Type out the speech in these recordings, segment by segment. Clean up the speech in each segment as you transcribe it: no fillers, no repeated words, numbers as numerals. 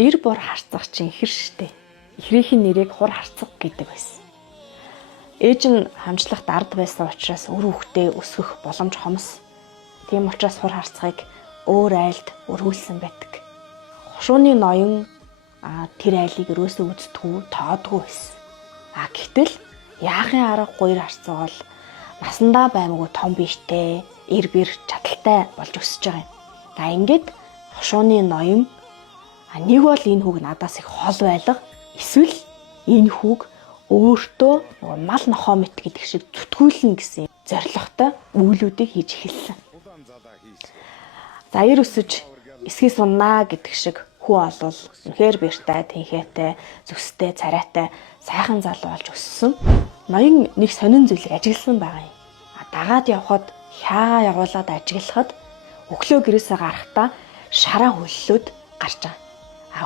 Эр бор харцах чинь ихэр штэ. Ихрийн нэрийг хур харцах гэдэг байсан. Ээж нь хамжлагт ард байсан учраас үр хөвгтөө өсгөх боломж хомс. Тийм учраас хур харцахыг өөр айлд өргүүлсэн байдаг. Хошууны ноён тэр айлыг өрөөсөө үздэггүй, тоодгүй байсан. Гэтэл яахын аргагүй эр харцаг бол насандаа баймгүй том биетэй, эр бэр чадaltaй болж өсөж байгаа юм. Ингээд хошууны ноён нэг бол энэ хүүг надаас их хол байлга, эсвэл энэ хүүг өөртөө мал нохоо мэт гэдэг шиг зүтгүүлнэ гэсэн зорилготой үйлүүдийг хийж эхэлсэн. За эр өсөж эсгий суннаа гэдэг шиг хүү олвол үнэхээр бэртэй, тэнхээтэй, зүстэй, царайтай, сайхан залуу болж өссөн. Ноён нэг сонин зүйлийг ажигласан байгаа юм. Дагаад явхад хяагаа явуулаад ажиглахад өглөө гэрээсээ гарахдаа шараа хөллөөд гарч байгаа.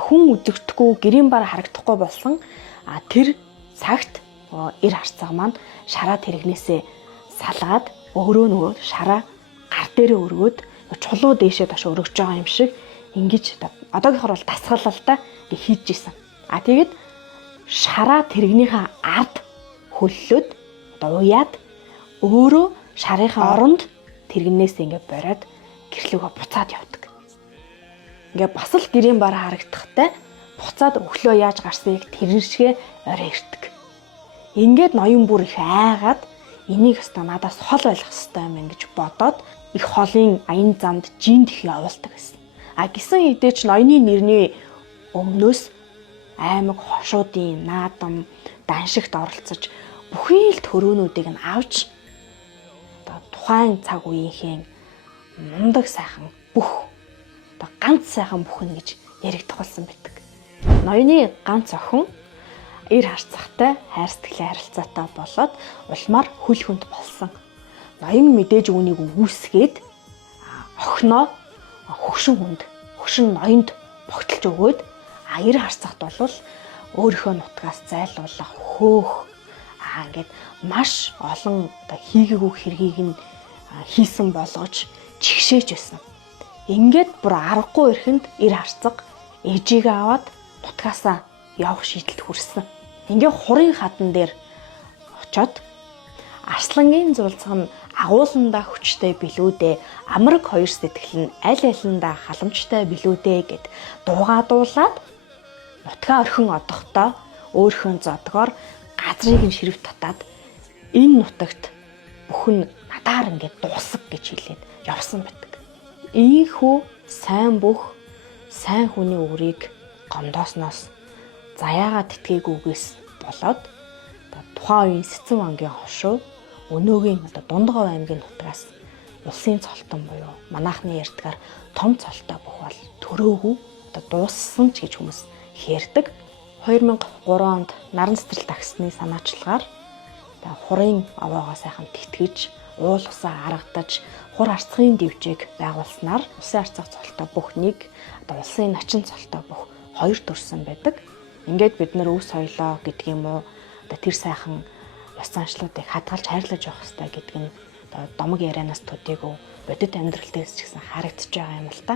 Хүн үзэгдэхгүй гэрийн бар харагдахгүй болсон тэр цагт эр харцаг маань шараа тэрэгнээсээ салгаад өөрөө нөгөө шараа гар дээрээ өргөөд чулуу дээшээ дош өргөж байгаа юм шиг ингэж одоогийнхоор бол дасгалалтай хийж исэн. Тэгээд шараа тэрэгнийхээ ард хөллөөд уяад өөрөө шарынхаа оронд тэрэгнээс ингээ бариад гэрлүүгөө буцаад явдаг. Ингээ бас л гэрийн бар харагдахтай буцаад өглөө яаж гарсныг тэрэн шигэ орой ирдэг. Ингээд ноён бүр их айгаад энийг өстө надаас хол ойлгох хэрэгтэй юм гэж бодоод их холын аян замд жинд их явуулдаг гэсэн. Гисэн хэдий ч ноёны нэрний өмнөөс аймаг хошуудын наадам даншигт оролцож бүхий л төрөөнүүдийг нь авч тухайн цаг үеийнхэн мундаг сайхан бүх ганц сайхан бүхэн гэж яригдах болсон байдаг. Ноёны ганц охин эр харцагтай хайр сэтгэлийн харилцаатай болоод улмаар хөл хүнд болсон. Ноён мэдээж үүнийг үүсгээд охиноо хөгшин хүнд, хөгшин ноёнд богтолж өгөөд эр харцагт бол өөрийнхөө нутгаас зайлуулах хөөх ингээд маш олон хийгээгүй хэргийг нь хийсэн болгож чигшээж байсан. Ингээд бүр аргагүй ирэхэнд эр харцаг ээжигээ аваад нутгаасаа явах шийдэлд хүрсэн. Ингээд хурын хадан дээр очоод арслангийн зулцах нь агууландаа хүчтэй билүүдээ, амраг хоёр сэтгэл нь аль алиндаа халамжтай билүүдээ гэд дуугаадуулаад нутгаа орхин одохдоо өөрхөн зодгоор газрыг нь ширв татаад энэ нутагт бүхэн надаар ингээд дуусах гэж хэлээд явсан байдаг. Ийхүү сайн бүх сайн хүний үрийг гомдоосноос заяагаа тэтгээгүйгээс болоод тухайн үеийн Сэцэн вангийн хошуу өнөөгийн Дундгов аймгийн нутгаас улсын цолтон буюу манайхны ярьдгаар том цолтой бүх бол төрөөгүй дууссан ч гэж хүмүүс хэрдэг. 2003 онд наран цэцэрлэг тагсны санаачлагаар хурын овоогоо сайхан тэтгэж уул усаа аргадаж хур харцагын дэвжээг байгуулснаар улсын харцаг цолтой бүх нэг улсын начин цолтой бүх хоёр төрсөн байдаг. Ингээд бид нар өв соёлоо гэдэг юм уу тэр сайхан ёс заншлуудыг хадгалж хайрлаж явах хэрэгтэй гэдэг нь домог ярианаас төдийгүй бодит амьдрал дээрс ч гэсэн харагдаж байгаа юм л та.